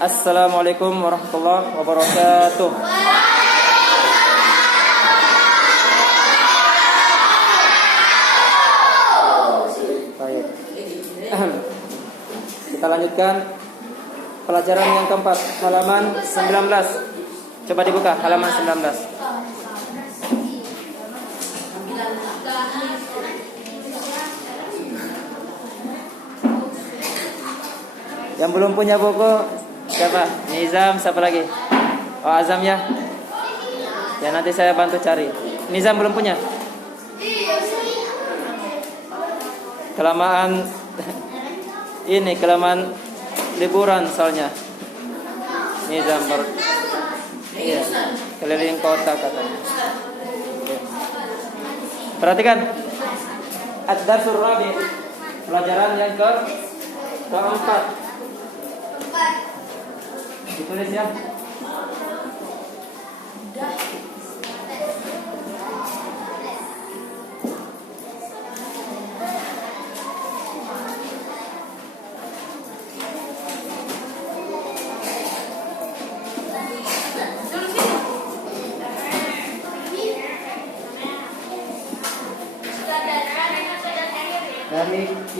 Assalamualaikum warahmatullahi wabarakatuh. Baik. Kita lanjutkan pelajaran yang keempat, halaman 19. Coba dibuka halaman 19. Yang belum punya buku siapa? Nizam, siapa lagi? Oh, Azam ya. Ya nanti saya bantu cari. Nizam belum punya? Kelamaan ini kelamaan liburan soalnya. Nizam iya, keliling kota katanya. Perhatikan. Ad-Darsul Rabi', pelajaran yang keempat. Ditulis ya.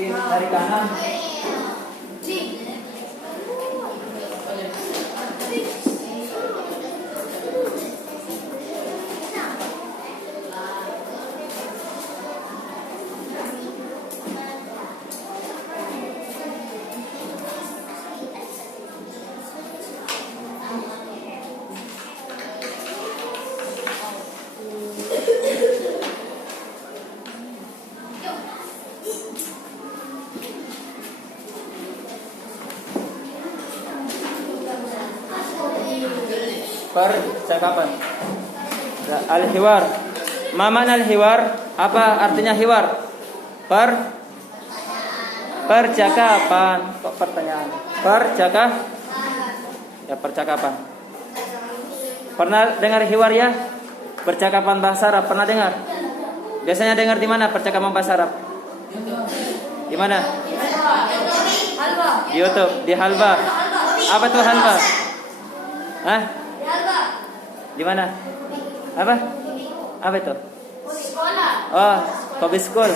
Dari kanan. Percakapan. Al-hiwar. Ma makna al-hiwar? Apa artinya hiwar? Percakapan. Kok pertanyaan? Ya, percakapan. Pernah dengar hiwar ya? Percakapan bahasa Arab pernah dengar? Biasanya dengar di mana percakapan bahasa Arab? Di mana? Di YouTube, di Halba. Apa tuh Halba? Hah? Di mana? Apa itu? Oh, Kopi School.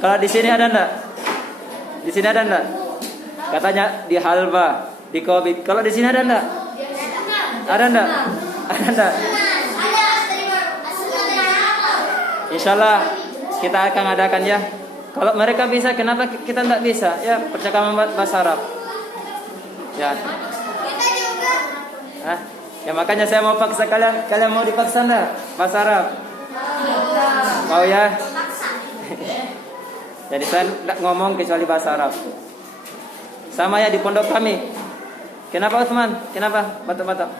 Kalau di sini ada enggak? Di sini ada enggak? Katanya di Halba, di Kopi. Kalau di sini ada enggak? Ada enggak? Ada enggak? Insyaallah kita akan adakan ya. Kalau mereka bisa, kenapa kita enggak bisa? Ya, percakapan bahasa Arab. Ya. Hah? Ya makanya saya mau paksa kalian. Kalian mau dipaksa enggak bahasa Arab? Mau ya? Jadi saya enggak ngomong kecuali bahasa Arab. Sama ya di pondok kami. Kenapa Utsman? Kenapa batuk-batuk?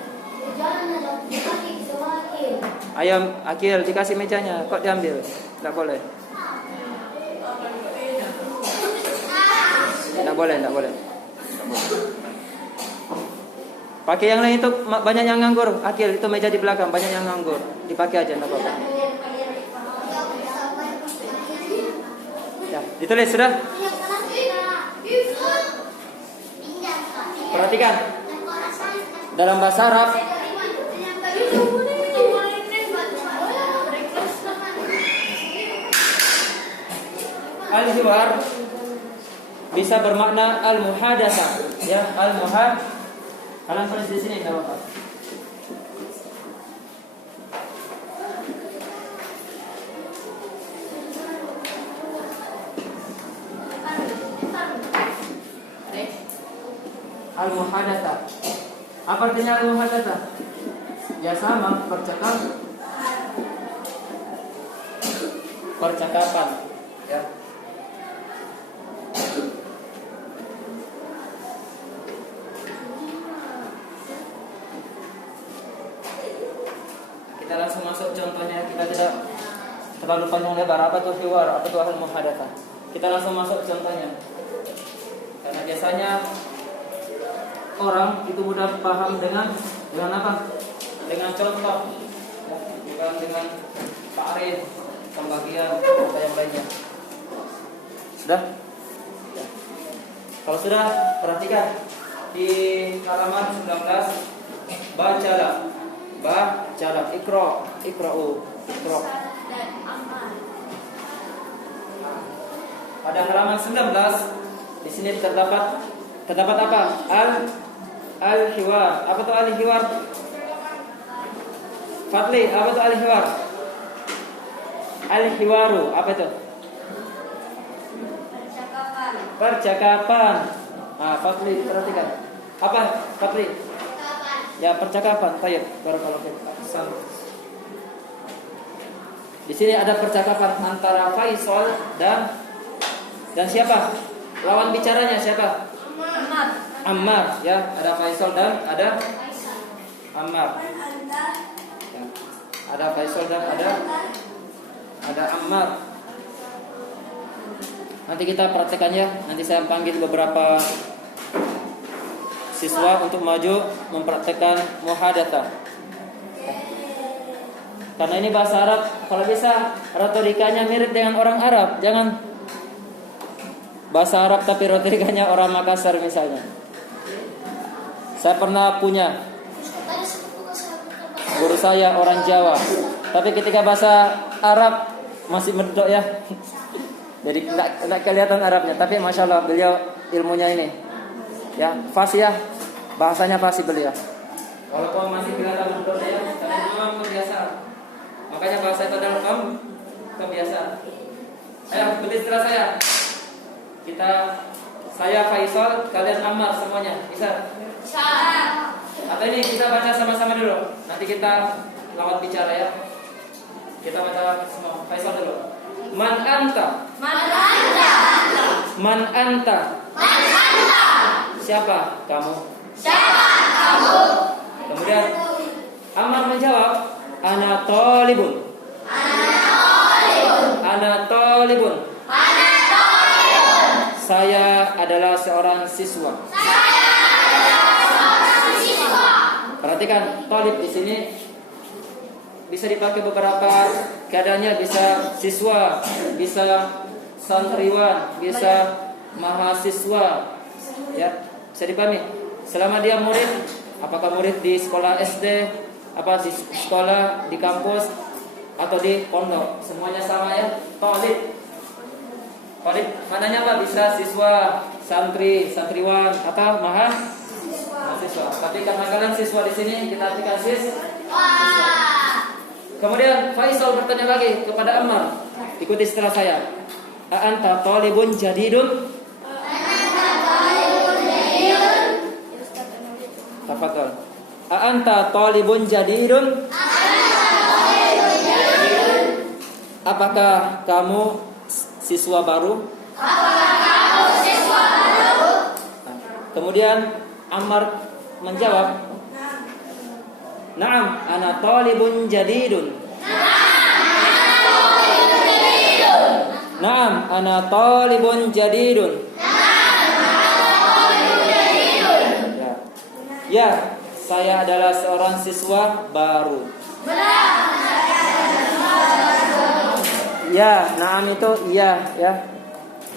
Ayam akil dikasih mejanya, kok diambil? Enggak boleh. Enggak boleh. Pakai yang lain itu, banyak yang nganggur. Akil itu meja di belakang banyak yang nganggur. Dipakai aja enggak apa-apa. Ya, ditulis sudah? Perhatikan. Dalam bahasa Arab al-hiwar bisa bermakna al-muhadatsah, ya, al-muhadatsah. Kalian tulis di sini enggak apa-apa. Al-muhadatsah. Apa artinya al-muhadatsah? Ya sama, percakapan, ya. Kita langsung masuk contohnya, kita tidak terlalu panjang lebar. Apa tuh hiwar, apa tuh al-muhadatsah? Kita langsung masuk contohnya. Karena biasanya orang itu mudah paham dengan apa? Dengan contoh, bukan dengan ta'rif, pembagian atau yang lainnya. Sudah? Ya. Kalau sudah, perhatikan. di halaman 19. Bacalah. Bacalah. Iqra'u. Pada halaman 19 di sini terdapat apa? Al-hiwar. Apa tuh al-hiwar? Fadli, apa tuh al-hiwar? Al-hiwaru, apa itu? Percakapan. Fadli, perhatikan. Apa, Fadli? Ya, percakapan. Tayyib, barakallahu fiik. Di sini ada percakapan antara Faisal dan siapa? Lawan bicaranya siapa? Ammar. Ya, ada Faisal dan ada Ammar. Ya. Ada Faisal dan ada Ammar. Nanti kita praktekannya. Nanti saya panggil beberapa siswa untuk maju mempraktekkan muhadatsah. Karena ini bahasa Arab, kalau bisa retorikanya mirip dengan orang Arab. Jangan bahasa Arab tapi retorikanya orang Makassar misalnya. Saya pernah punya guru saya orang Jawa, tapi ketika bahasa Arab masih medok ya. Jadi tidak kelihatan Arabnya, tapi masya Allah beliau ilmunya ini, ya fasih ya, bahasanya fasih beliau. Walaupun masih kelihatan medok ya, karena memang kebiasaan. Makanya bahasa itu adalah kebiasaan. Ayo beli setelah saya. Saya Faisal, kalian Ammar semuanya, bisa? Bisa. Atau ini kita baca sama-sama dulu. Nanti kita lewat bicara ya. Kita baca semua. Faisal dulu. Man anta. Siapa kamu? Kemudian Ammar menjawab, ana talibun. Saya adalah seorang siswa. Perhatikan, talib di sini bisa dipakai beberapa keadaannya, bisa siswa, bisa santriwan, bisa mahasiswa. Ya, bisa dipahami. Selama dia murid, apakah murid di sekolah SD, apa di sekolah, di kampus atau di pondok, semuanya sama ya. Talib mananya apa? Bisa siswa, santri, santriwan atau mahasiswa. Tapi karena kalian siswa di sini, kita artikan siswa. Kemudian Faisal bertanya lagi kepada Ammar, ikuti setelah saya. A'anta talibun jadidun? Tafadhol. A'anta talibun jadidun? Apakah kamu siswa baru? Kemudian Ammar menjawab, Naam, ana talibun jadidun. Naam, ana talibun jadidun. Ya, saya adalah seorang siswa baru. Ya, naam itu iya ya.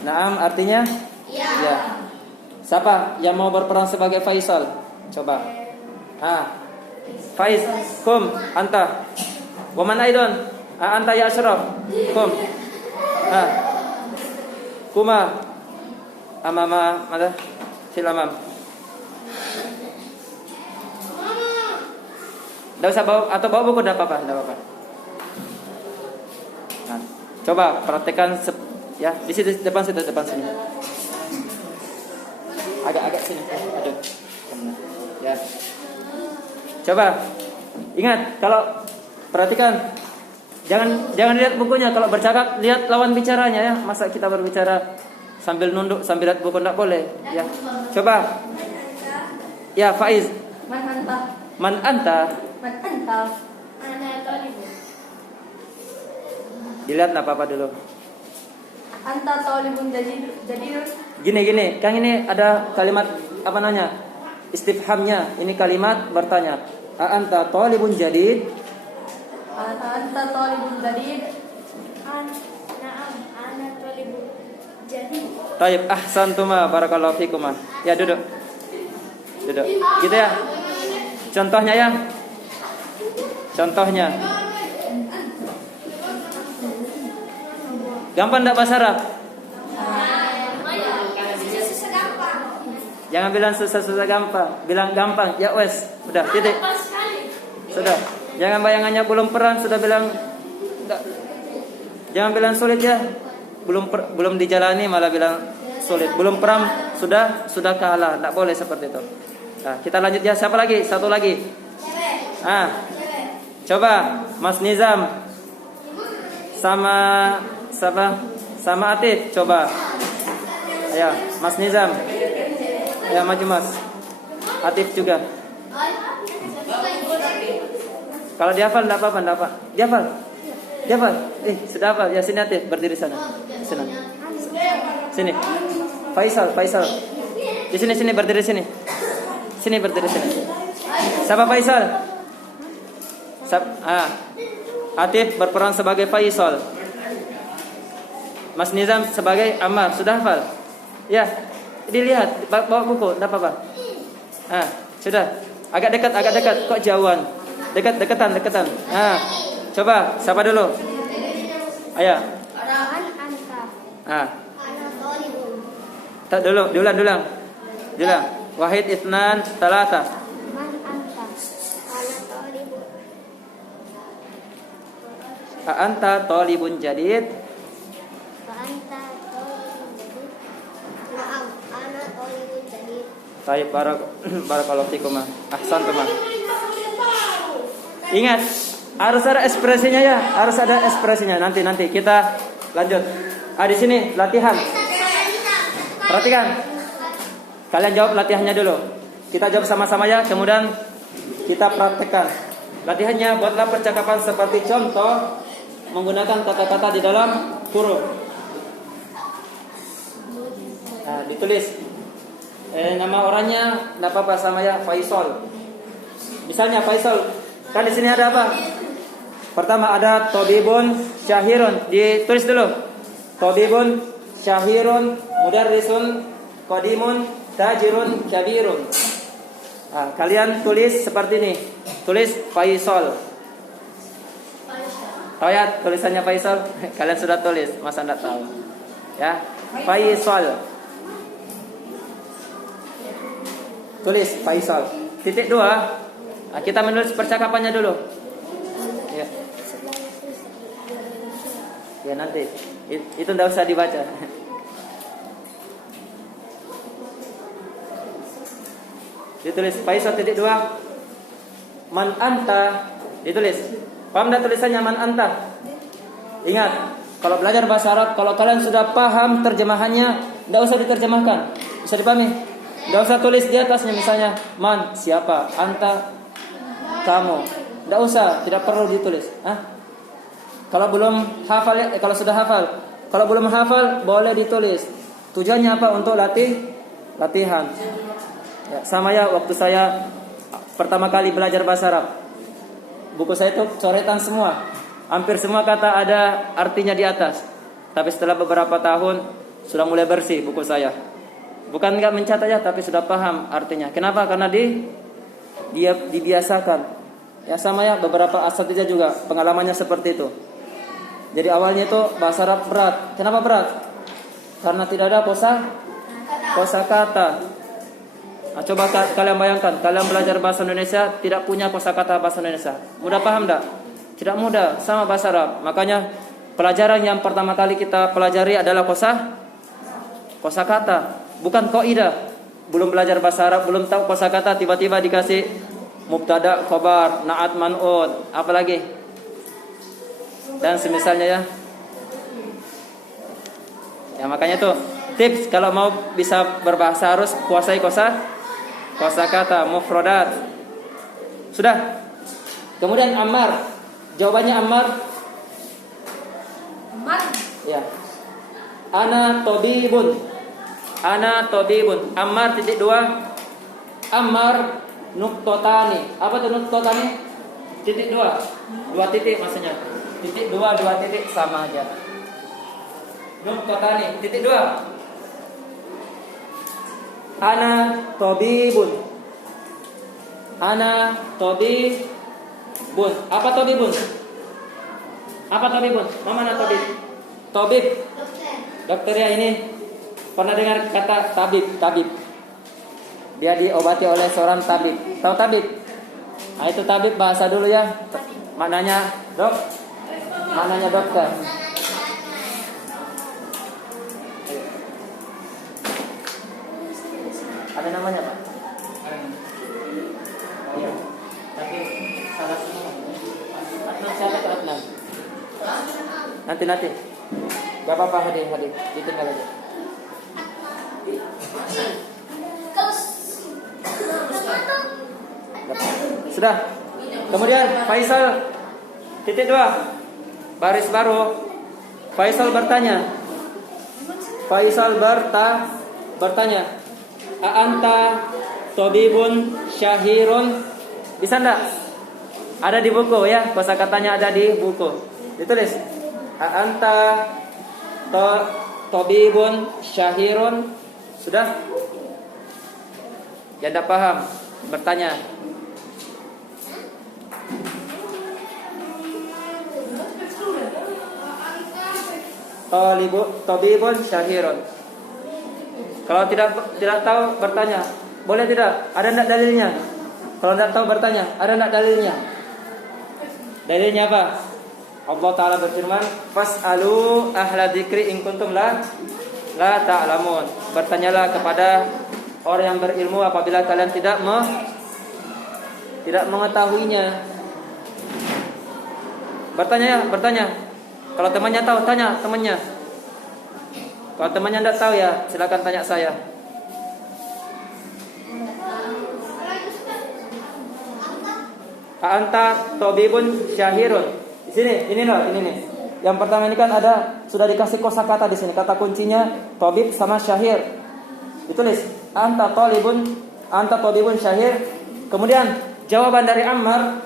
Naam artinya iya. Siapa yang mau berperan sebagai Faisal? Coba. Faiz, kum, anta. Wa man aidon? Anta ya Ashraf. Kum. Kuma. Amama, mana? Silamam. Enggak usah bawa atau bawa buku enggak apa-apa, enggak apa-apa. Nah, coba praktekkan ya, di sini depan sini. Agak sini. Aduh. Ya. Coba ingat, kalau perhatikan, jangan lihat bukunya. Kalau bercakap lihat lawan bicaranya ya. Masa kita berbicara sambil nunduk sambil lihat buku, enggak boleh ya. Coba. Ya, Faiz. Man anta? Ana talibun. Dilihat enggak apa-apa dulu. Anta talibun jadidun. Gini, Kang, ini ada kalimat apa namanya? Istifhamnya. Ini kalimat bertanya. Anta talibun jadid? Anta talibun jadid? Na'am, ana talibun jadid. Tayyib, ahsantuma, barakallahu fikuma. Ya, duduk. Duduk. Gitu ya. Contohnya ya. Contohnya. Gampang enggak bahasa Arab? Jangan bilang susah-susah gampang, bilang gampang. Ya wes, udah titik. Sudah. Jangan bayangannya belum peran sudah bilang enggak. Jangan bilang sulit ya. Belum dijalani malah bilang sulit. Belum peram sudah kalah. Enggak boleh seperti itu. Nah, kita lanjut ya. Siapa lagi? Satu lagi. Coba Mas Nizam sama Atif coba. Ayo, Mas Nizam. Ayo maju Mas. Atif juga. Kalau dihafal enggak apa-apa, enggak apa. Dihafal. Sudah hafal. Ya sini Atif, berdiri sana. Sini. Faisal. Di sini berdiri sini. Sini berdiri sini. Siapa Faisal? Atif berperan sebagai Faisal. Mas Nizam sebagai Ammar. Sudah hafal? Ya. Dilihat, bawa buku, enggak apa-apa. Sudah. Agak dekat. Kok jauhan? Deketan. Coba, siapa dulu? Ayo. Tak dulu, diulang. Wahid, itsnan, talata. Anta talibun jadid. Baik, barakallahu fikum. Ahsantum. Ingat, harus ada ekspresinya ya, harus ada ekspresinya. Nanti kita lanjut. Di sini latihan. Perhatikan. Kalian jawab latihannya dulu. Kita jawab sama-sama ya, kemudian kita praktekkan. Latihannya buatlah percakapan seperti contoh menggunakan kata-kata di dalam huruf. Ditulis. Nama orangnya enggak apa-apa sama ya, Faisal. Misalnya Faisal, kan di sini ada apa? Pertama ada Tobibun Syahirun, ditulis dulu. Tobibun Syahirun, mudarrisun qadimun tajirun kabirun. Kalian tulis seperti ini. Tulis Faisal. Tahu ya tulisannya Faisal? Kalian sudah tulis, masa enggak tahu? Ya, Faisal. Tulis Faisal. Titik 2. Kita menulis percakapannya dulu. Ya nanti. Itu enggak usah dibaca. Ditulis Faisal titik 2. Man anta. Ditulis. Paham enggak tulisannya man anta? Ingat, kalau belajar bahasa Arab, kalau kalian sudah paham terjemahannya, enggak usah diterjemahkan. Bisa dipahami? Enggak usah tulis di atasnya misalnya man siapa, anta kamu. Enggak usah, tidak perlu ditulis. Kalau belum hafal kalau sudah hafal. Kalau belum hafal boleh ditulis. Tujuannya apa? Untuk latihan. Ya, sama ya waktu saya pertama kali belajar bahasa Arab. Buku saya itu coretan semua. Hampir semua kata ada artinya di atas. Tapi setelah beberapa tahun sudah mulai bersih buku saya. Bukan enggak mencatat ya, tapi sudah paham artinya. Kenapa? Karena dia dibiasakan. Ya sama ya, beberapa asatidz juga pengalamannya seperti itu. Jadi awalnya itu bahasa Arab berat. Kenapa berat? Karena tidak ada kosakata. Coba kalian bayangkan, kalian belajar bahasa Indonesia tidak punya kosakata bahasa Indonesia. Mudah paham enggak? Tidak mudah, sama bahasa Arab. Makanya pelajaran yang pertama kali kita pelajari adalah kosakata. Bukan kaidah. Belum belajar bahasa Arab, belum tahu kosakata, tiba-tiba dikasih mubtada, khobar, na'at, man'ud, apalagi dan semisalnya ya. Ya makanya tuh tips kalau mau bisa berbahasa harus kuasai kosakata, mufradat. Sudah. Kemudian Ammar. Jawabannya Ammar. Ya. Ana tobibun. Ammar titik 2. Ammar nuktotani. Apa tuh nuktotani? Titik 2. 2 titik maksudnya. Titik 2 titik sama aja. Nuktotani titik 2. Ana tobibun. Ana tabibun. Apa tabibun? Apa tabibun? Mama mana tabib? Tabib. Dokter ya ini. Pernah dengar kata tabib? Tabib. Dia diobati oleh seorang tabib. Tahu tabib? Nah, itu tabib bahasa dulu ya. Maknanya dok. Maknanya dokter. Ada namanya Pak? Iya. Tapi salah semua. Adnan siapa tuh Adnan? Nanti. Gak apa-apa hadir. Ditinggal aja. Sudah. Kemudian Faisal titik 2 baris baru. Faisal bertanya. Bertanya. A'anta tabibun syahirun. Bisa enggak? Ada di buku ya, kosakatanya ada di buku. Ditulis. A'anta tabibun syahirun. Sudah? Ya, tidak paham bertanya. Tabibun syahirun. Kalau tidak tahu bertanya, boleh tidak? Ada enggak dalilnya? Kalau tidak tahu bertanya, ada enggak dalilnya? Dalilnya apa? Allah Ta'ala berfirman, fas'alu ahla dzikri in kuntum la ta'lamun. Bertanyalah kepada orang yang berilmu apabila kalian tidak mengetahuinya. Bertanya. Kalau temannya tahu, tanya temannya. Kalau temannya tidak tahu ya, silakan tanya saya. A'anta tabibun syahirun. Di sini, ini nih. Yang pertama ini kan sudah dikasih kosakata di sini. Kata kuncinya tabib sama syahir. Ditulis anta tabibun syahir. Kemudian jawaban dari Ammar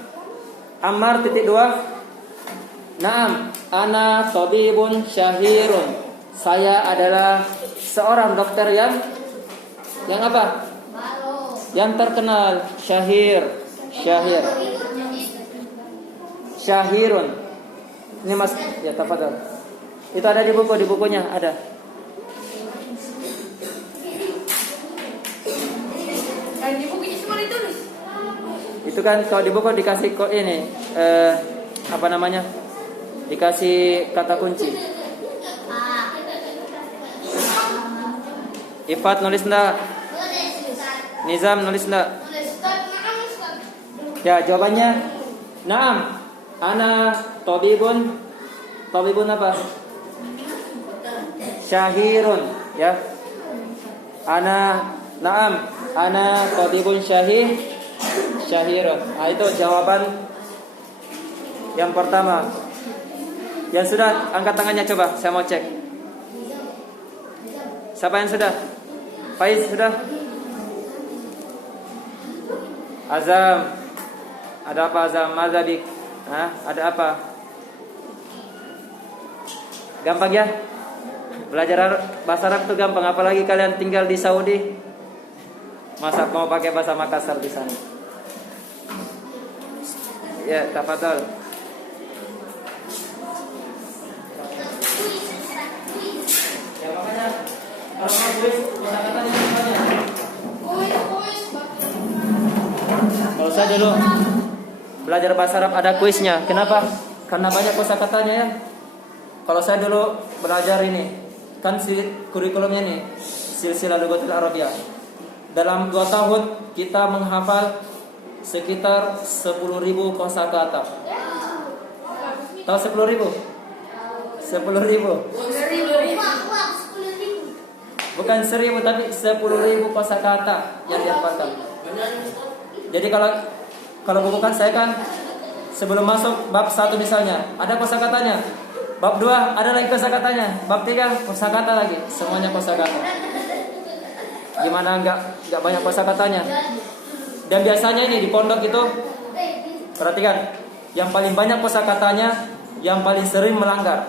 titik 2. Naam, ana tabibun syahirun. Saya adalah seorang dokter yang apa? Yang terkenal, syahirun. Ini Mas, ya tafadhol. Itu ada di bukunya ada. Di bukunya semua ditulis. Itu kan kalau di buku dikasih kok ini apa namanya? Dikasih kata kunci. Ifat nulis enggak? Nizam nulis enggak? Ya, jawabannya na'am. Ana tabibun apa? Syahirun, ya. Na'am. Ana tabibun syahirun. Nah, itu jawaban yang pertama. Yang sudah angkat tangannya coba, saya mau cek. Siapa yang sudah? Faiz sudah? Azam. Ada apa Azam? Mazabik. Ada apa? Gampang ya? Belajar bahasa Arab itu gampang, apalagi kalian tinggal di Saudi. Masa mau pakai bahasa Makassar di sana? Ya, tafadhol. Ya makanya kalau mau kuis, kata-katanya semuanya. Kalau saya dulu belajar bahasa Arab ada kuisnya. Kenapa? Karena banyak kosakatanya ya. Kalau saya dulu belajar ini, kan kurikulumnya nih, silsilah lughatul Arabiyah. Dalam 2 tahun kita menghafal sekitar 10.000 kosakata. Tahu 10.000? 10.000. Bukan 1.000 tapi 10.000 kosakata yang dihafalkan. Jadi kalau buku kan saya kan sebelum masuk bab 1 misalnya ada kosakatanya. Bab 2 ada lagi kosakatanya. Bab 3 kosakata lagi. Semuanya kosakata. Gimana enggak banyak kosakatanya? Dan biasanya ini di pondok itu perhatikan, yang paling banyak kosakatanya yang paling sering melanggar.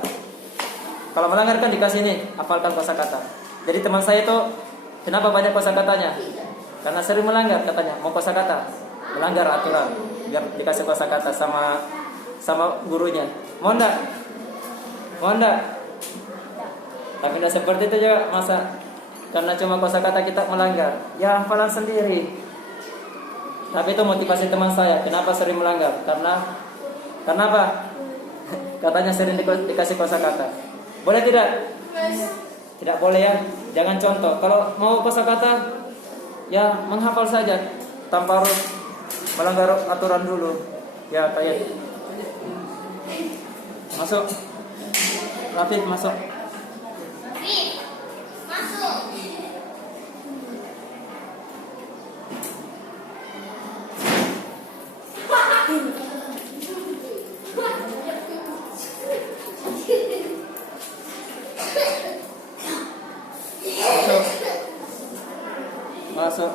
Kalau melanggar kan dikasih ini, hafalkan kosakata. Jadi teman saya itu kenapa banyak kosakatanya? Karena sering melanggar katanya, mau kosakata. melanggar aturan, biar dikasih kosakata sama gurunya. Mau enggak? Mau enggak? Tapi tidak seperti itu juga, masa karena cuma kosakata kita melanggar. Ya hafalan sendiri. Tapi itu motivasi teman saya, kenapa sering melanggar? Karena apa? Katanya sering dikasih kosakata. Boleh tidak? Tidak boleh ya. Jangan contoh. Kalau mau kosakata, ya menghafal saja tanpa harus melanggar aturan dulu. Ya kayak masuk. Rafif masuk. Masuk.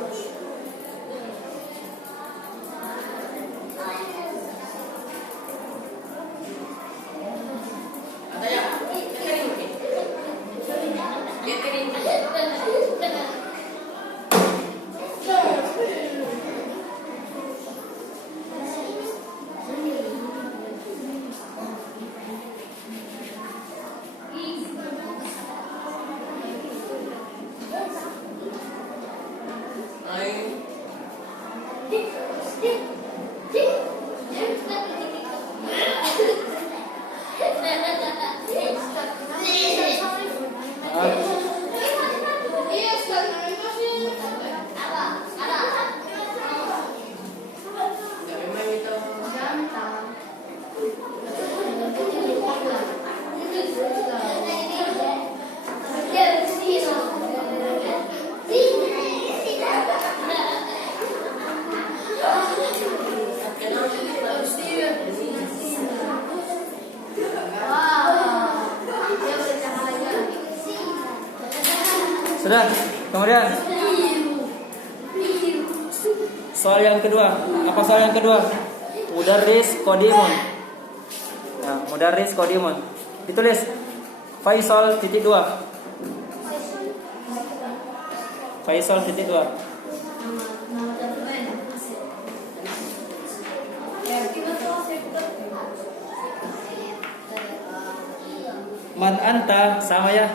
Sudah, kemudian soal yang kedua. Apa soal yang kedua? Mudarris qadimun. Ya, mudarris qadimun. Ditulis Faisal titik 2. Faisal titik 2. Man anta sama ya.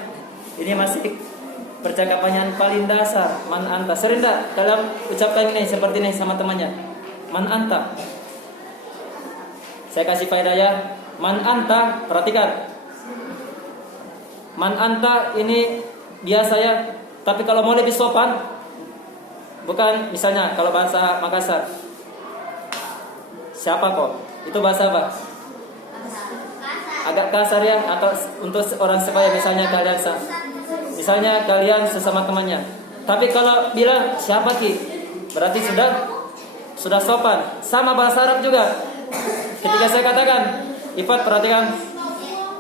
Ini masih percakapan yang paling dasar. Man anta. Sering tak dalam ucapan ini seperti ini sama temannya? Man anta. Saya kasih faedah ya. Man anta, perhatikan. Man anta ini biasa ya. Tapi kalau mau lebih sopan, bukan misalnya kalau bahasa Makassar, siapa kok? Itu bahasa apa? Agak kasar ya. Atau untuk orang sebaya misalnya kalian sesama temannya. Tapi kalau bilang siapa ki, berarti sudah sopan. Sama bahasa Arab juga. Ketika saya katakan, Ifat perhatikan.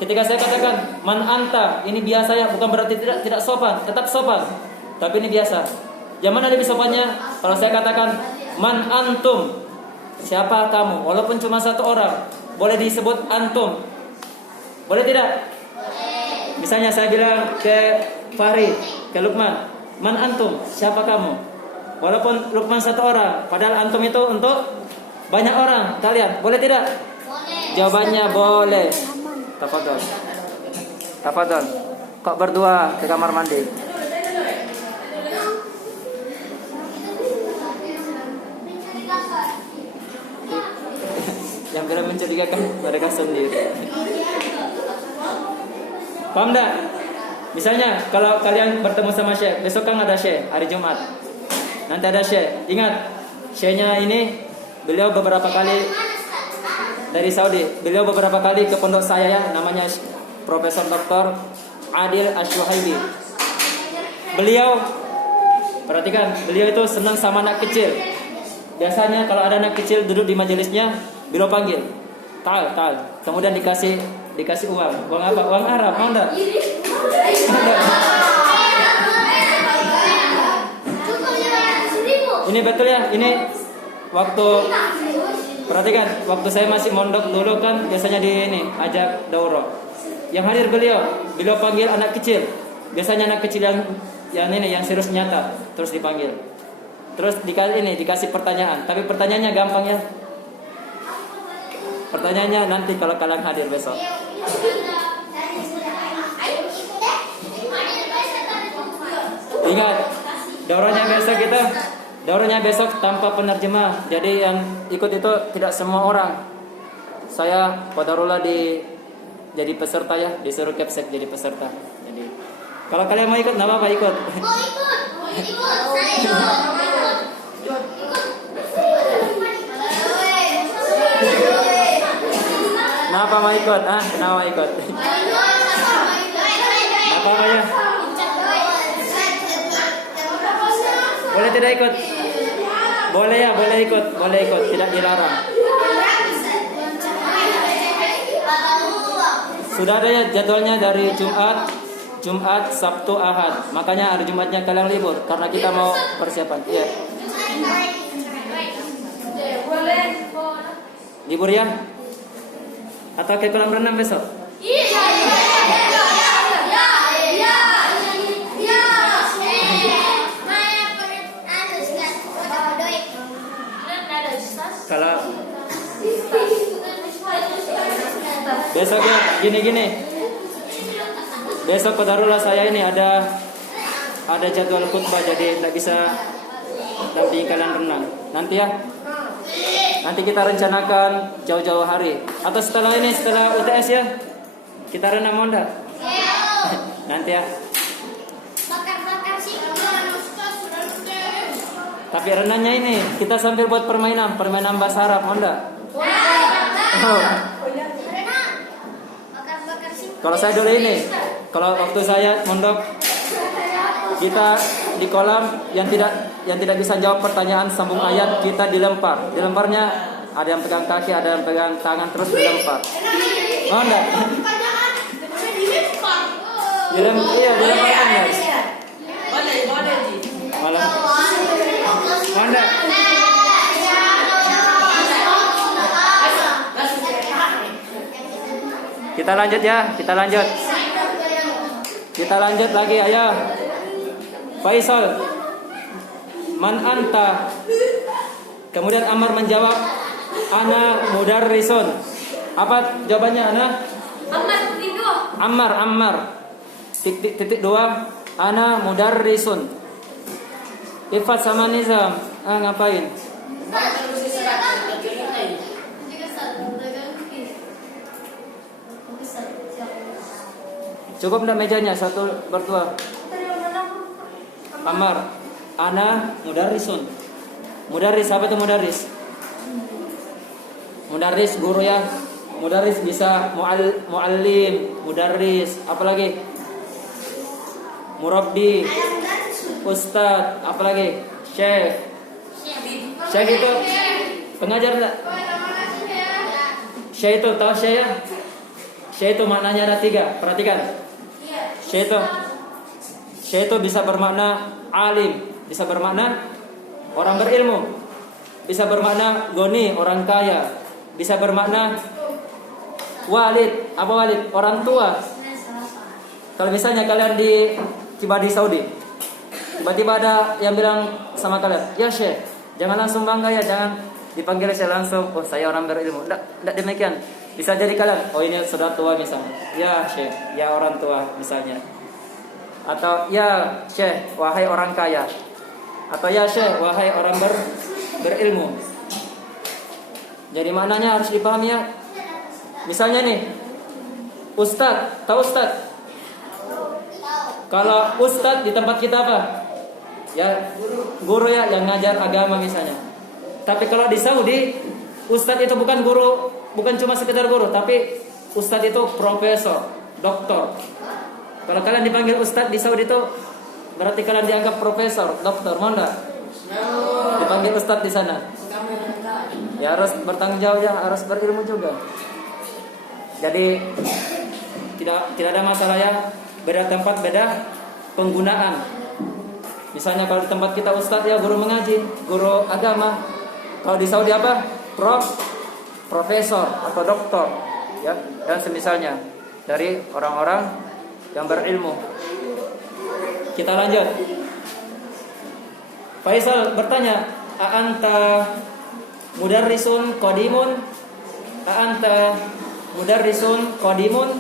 Ketika saya katakan man anta, ini biasa ya, bukan berarti tidak sopan, tetap sopan. Tapi ini biasa. Yang mana lebih sopannya? Kalau saya katakan man antum, siapa kamu? Walaupun cuma satu orang, boleh disebut antum. Boleh tidak? Misalnya saya bilang ke Fahri, ke Lukman, man antum, siapa kamu? Walaupun Lukman satu orang, padahal antum itu untuk banyak orang. Kalian boleh tidak? Boleh. Jawabannya boleh. Tafadhol. Tafadhol. Kok berdua ke kamar mandi? Yang kira mencurigakan mereka sendiri. Paham tak? Misalnya kalau kalian bertemu sama Syekh, besok kan ada Syekh hari Jumat. Nanti ada Syekh. Ingat, Syekhnya ini beliau beberapa kali dari Saudi. Beliau beberapa kali ke pondok saya ya, namanya Profesor Dr. Adil Asyuhaibi. Beliau, perhatikan, beliau itu senang sama anak kecil. Biasanya kalau ada anak kecil duduk di majelisnya, beliau panggil, tal. Kemudian dikasih uang. Uang apa? Uang Arab, mau enggak? Ini betul ya, ini waktu, perhatikan, waktu saya masih mondok dulu kan biasanya di ini ajak daurah. Yang hadir beliau panggil anak kecil. Biasanya anak kecil yang ini yang serius nyata terus dipanggil. Terus dikasih pertanyaan, tapi pertanyaannya gampang ya. Pertanyaannya nanti kalau kalian hadir besok. Ingat, daurahnya besok tanpa penerjemah. Jadi yang ikut itu tidak semua orang. Saya qadarullah jadi peserta ya, disuruh Kepsek jadi peserta. Jadi kalau kalian mau ikut, nggak apa-apa ikut. Mau ikut. Saya ikut. Kenapa mau ikut? Kenapa mau ikut? Apa ya? Boleh tidak ikut? Boleh ya, boleh ikut, tidak dilarang. Sudah ada ya jadwalnya dari Jumat, Sabtu, Ahad. Makanya hari Jumatnya kalian libur karena kita mau persiapan. Iya. Libur ya? Atau ke kolam renang besok? Kalau besoknya gini. Besok qadarullah saya ini ada jadwal khutbah jadi tidak bisa dampingi kalian renang. Nanti ya. Nanti kita rencanakan jauh-jauh hari. Atau setelah UTS ya. Kita renang mau enggak? Nanti ya. Bakar sih. Tapi renangnya ini kita sambil buat permainan bahasa Arab mau enggak? Oh. Kalau saya dulu ini, kalau waktu saya mondok, kita di kolam yang tidak bisa jawab pertanyaan sambung ayat kita dilempar. Dilemparnya ada yang pegang kaki, ada yang pegang tangan terus dilempar. Mau enggak? Dilempar kan guys. Boleh. Malam. Mau enggak? Kita lanjut ya, kita lanjut lagi, ayo. Faisal, man anta? Kemudian Ammar menjawab, ana mudarrisun. Apa jawabannya ana? Ammar. Titik dua, ana mudarrisun. Ifat sama Nizam, ngapain? Cukup enggak mejanya satu berdua? Ammar, ana mudarrisun. Mudarris, apa itu mudarris? Mudarris guru ya. Mudarris bisa muallim, mudarris, apalagi? Murabbi, ustad, apalagi? Syekh. Syekh itu pengajar enggak? Syekh itu tahu Syekh ya? Syekh itu maknanya ada 3, perhatikan. Syekh itu bisa bermakna alim, bisa bermakna orang berilmu, bisa bermakna goni, orang kaya, bisa bermakna walid, apa walid? Orang tua. Kalau misalnya kalian tiba di Saudi, tiba-tiba ada yang bilang sama kalian, ya Syekh, jangan langsung bangga ya, jangan dipanggil Syekh langsung, oh saya orang berilmu. Tidak demikian. Bisa jadi kalian, oh ini sudah tua misalnya, ya Syekh, ya orang tua misalnya. Atau ya Syekh, wahai orang kaya. Atau ya Syekh, wahai orang berilmu. Jadi maknanya harus dipahami ya. Misalnya nih, Ustadz, tahu Ustadz? Kalau Ustadz di tempat kita apa? Ya guru ya yang ngajar agama misalnya. Tapi kalau di Saudi, Ustadz itu bukan guru, bukan cuma sekedar guru, tapi Ustadz itu profesor, doktor. Kalau kalian dipanggil Ustadz di Saudi itu berarti kalian dianggap profesor, doktor, mau enggak? Dipanggil Ustadz di sana. Ya harus bertanggung jawab ya, harus berilmu juga. Jadi tidak ada masalah ya. Beda tempat, beda penggunaan. Misalnya kalau di tempat kita Ustadz ya guru mengaji, guru agama. Kalau di Saudi apa? Profesor atau doktor, ya, dan semisalnya dari orang-orang yang berilmu. Kita lanjut. Faisal bertanya, a'anta mudarrisun qadimun? A'anta mudarrisun qadimun?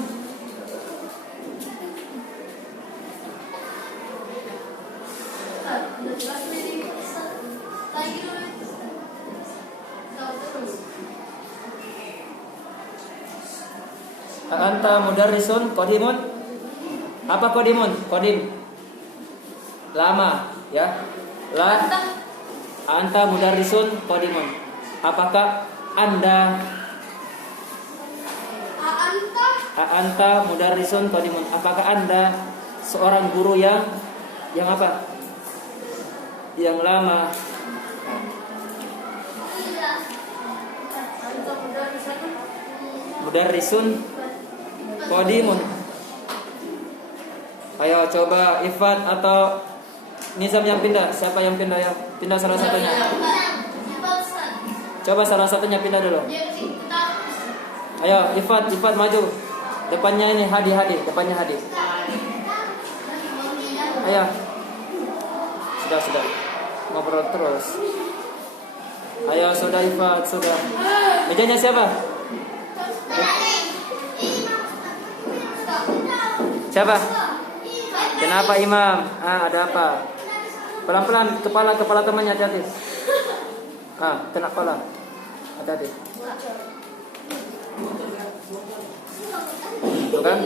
A'anta mudarrisun qadimun? Apa qadimun? Qadim. Lama, ya. La anta mudarrisun qadimun. Apakah Anda anta mudarrisun qadimun? Apakah Anda seorang guru yang apa? Yang lama. Mudarrisun qadimun. Ayo coba Ifat atau Nizam yang pindah. Siapa yang pindah ya? Pindah salah satunya. Coba salah satunya pindah dulu. Ayo Ifat maju. Depannya ini Hadi, depannya Hadi. Ayo. Sudah. Ngobrol terus. Ayo sudah Ifat, sudah. Mejanya siapa? Siapa? Kenapa Imam? Ada apa? Pelan-pelan kepala temannya, hati-hati. Kena kepala. Hati-hati. Tuh kan?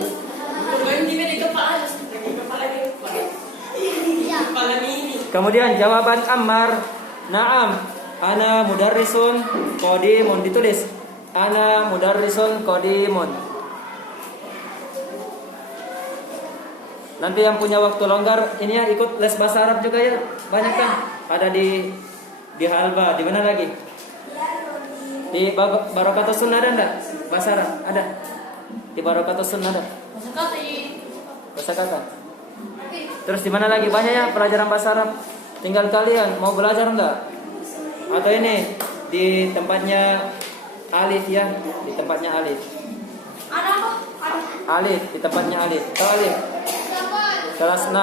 Kemudian jawaban Ammar, na'am, ana mudarrisun qadimun. Ditulis, ana mudarrisun qadimun. Nanti yang punya waktu longgar ini ya ikut les bahasa Arab juga ya. Banyak kan? Ada di Halba, di mana lagi? Di Barakatus Sunnah ada enggak? Bahasa Arab ada. Di Barakatus Sunnah ada. Bahasa kata. Terus di mana lagi? Banyak ya pelajaran bahasa Arab. Tinggal kalian mau belajar enggak? Atau ini di tempatnya Alif ya, di tempatnya Alif. Alif, di tempatnya Alif. Tahu Alif? Kelas 6.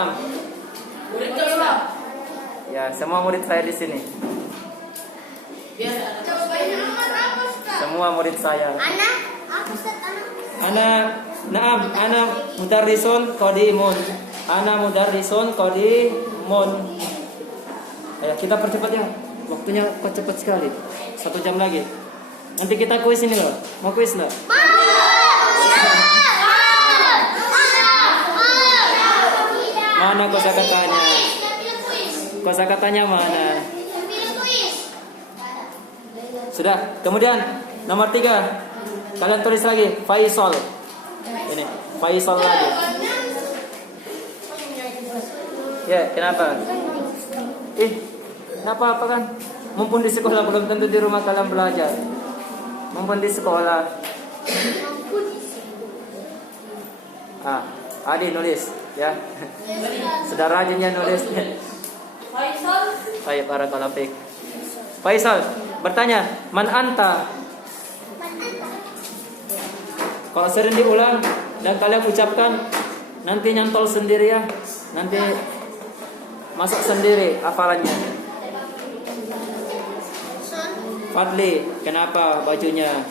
Ya, semua murid saya di sini. Semua murid saya. Na'am, ana mudarrisun qadimun. Ana mudarrisun qadimun. Ayo kita percepat ya. Waktunya cepat sekali. 1 jam lagi. Nanti kita kuis ini loh. Mau kuis enggak? Mana kosakatanya? Kosakatanya mana? Sudah. Kemudian nomor 3. Kalian tulis lagi Faisal. Ini Faisal lagi. Ya, kenapa? Kenapa apa kan? Mumpun di sekolah belum tentu di rumah kalian belajar. Mumpun di sekolah. Adi nulis ya. Sudah rajinnya nulis. Faisal. Baik, barakallahu fiik. Faisal bertanya, "Man anta?" Kalau sering diulang dan kalian ucapkan, nanti nyantol sendiri ya. Nanti masuk sendiri hafalannya. Fadli, kenapa bajunya?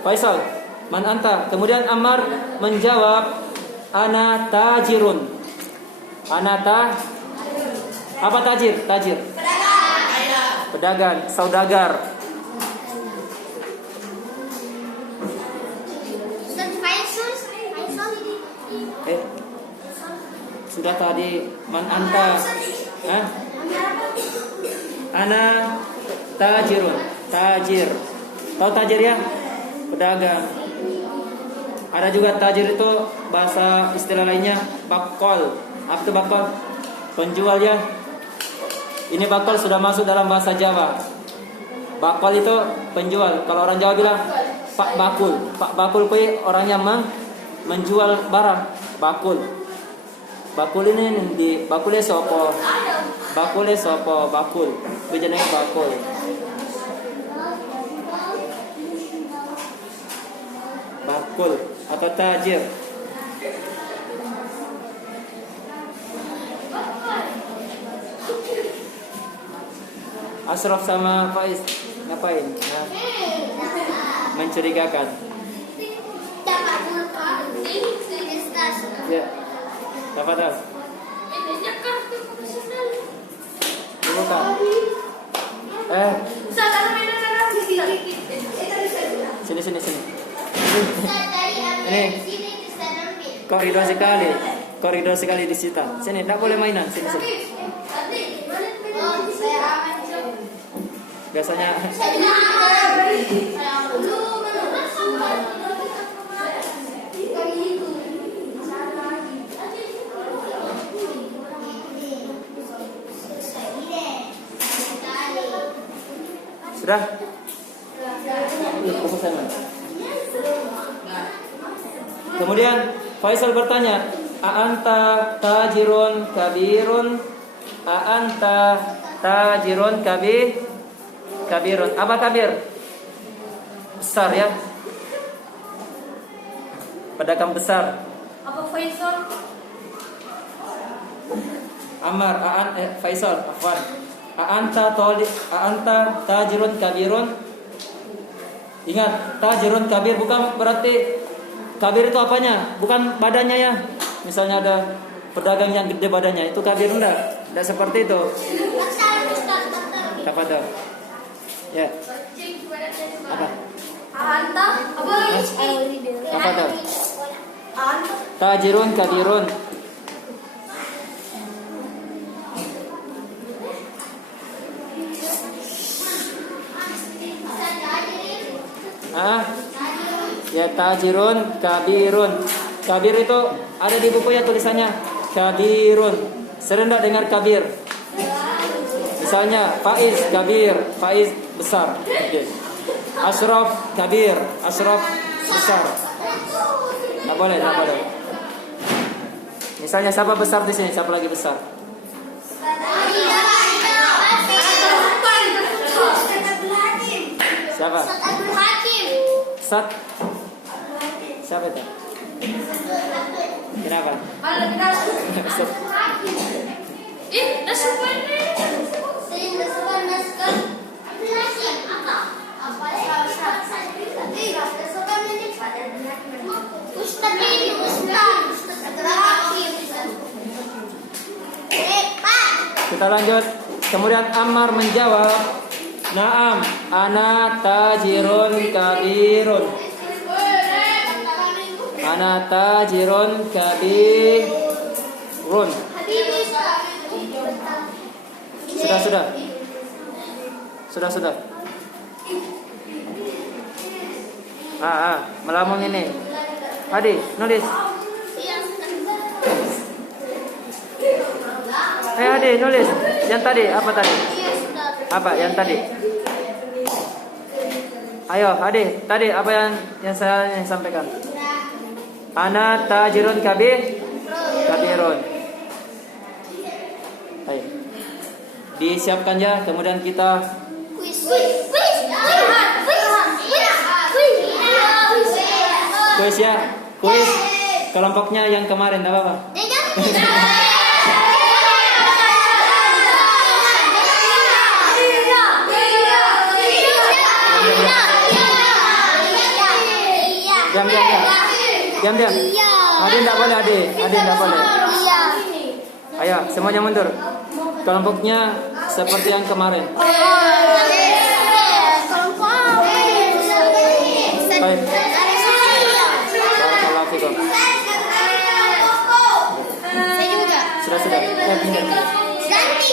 Faisal, man anta? Kemudian Ammar menjawab, ana tajirun. Apa tajir? Tajir. Pedagang, saudagar. Sudah tadi man anta? Ana tajirun. Tajir. Tahu tajir ya? Pedagang. Ada juga tajir itu bahasa istilah lainnya bakol. Apa itu bakol? Penjual ya. Ini bakol sudah masuk dalam bahasa Jawa. Bakol itu penjual. Kalau orang Jawa bilang Pak Bakul. Pak Bakul itu orangnya menjual barang. Bakul. Bakul ini di bakule sopo. Bakule sopo bakul. Bejananya bakul. Bakul atau tajir. Ashraf sama Faiz ngapain? Nah, mencurigakan. Ya. Tafadhal. Dibuka. Sini. Ini. Koridor sekali disita. Sini, tidak boleh mainan. Sini. Biasanya. Sudah? Kemudian Faisal bertanya, "A'anta tajirun kabirun?" A'anta tajirun kabirun. Apa kabir? Besar ya. Pedagang besar. Apa Faisal? Ammar, Faisal, afwan. A'anta tajirun kabirun? Ingat, tajirun kabir bukan berarti kabir itu apanya? Bukan badannya ya. Misalnya ada pedagang yang gede badannya, itu kabir enggak? Enggak seperti itu. Tafadhal. Ya. Apa? Anta? Apa lagi? Tafadhal. Anta? Tajirun kabirun. Ya tajirun kabirun. Kabir itu ada di buku ya tulisannya kabirun. Sering enggak dengar kabir? Misalnya Faiz kabir, Faiz besar. Okay. Ashraf kabir, Ashraf besar. Enggak boleh. Misalnya siapa besar di sini? Siapa lagi besar? Siapa? Sat. Siapa itu? Kenapa? Kita lanjut. Kemudian Ammar menjawab, "Naam, ana tajirun kabirun." Ana tajirun kabirun. Sudah. Melamun ini. Hadi, nulis. Hadi, nulis. Yang tadi, apa tadi? Apa yang tadi? Ayo, Hadi, tadi apa yang saya sampaikan? Ana tajirun kabirun. Ayo. Disiapkan ya, kemudian kita kuis ya. Kuis kelompoknya yang kemarin, enggak apa-apa. Diam. Ade enggak boleh, Ade enggak boleh. Ayo, semuanya mundur. Kelompoknya seperti yang kemarin. Baik. Barakallahu. Sudah. Pindah. Ganti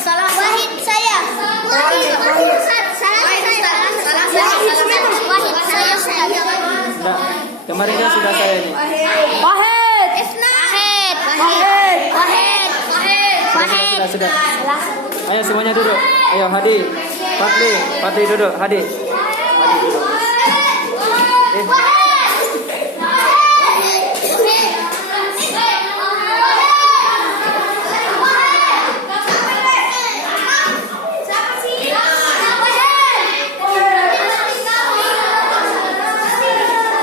salah. Wahid saya. Wahid saya. Enggak. Kemarin kan sudah saya ini. Wahid. Sudah. Ayo semuanya duduk. Ayo Hadi, Fadli duduk. Hadi duduk.